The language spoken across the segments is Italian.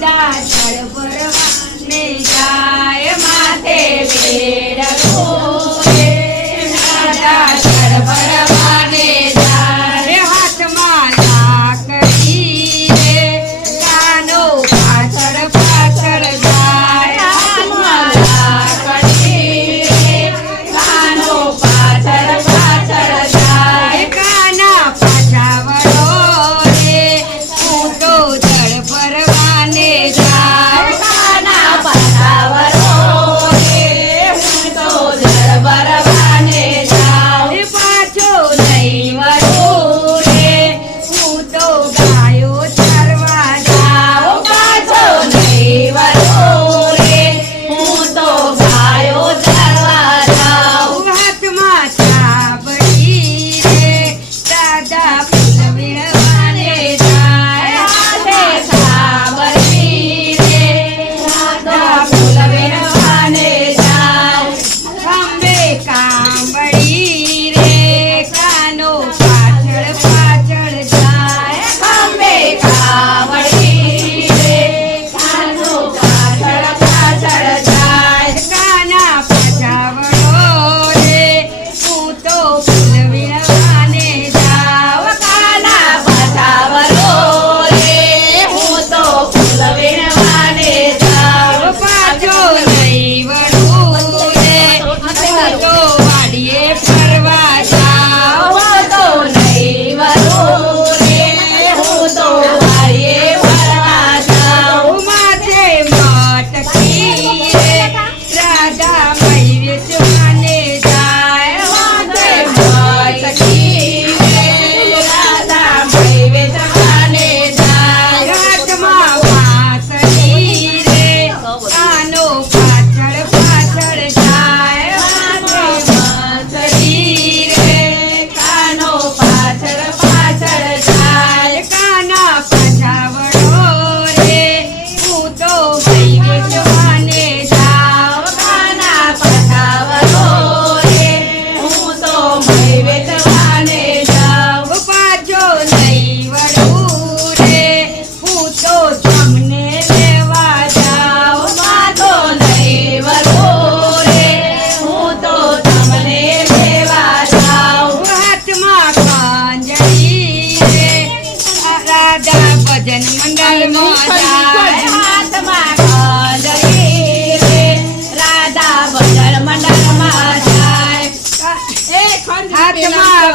રાધા જળ ભરવાને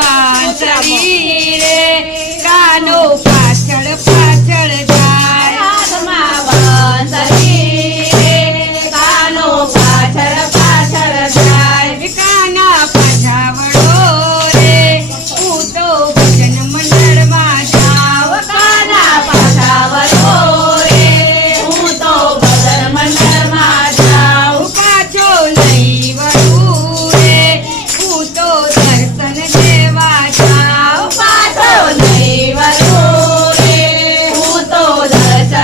पांचवीरे कानो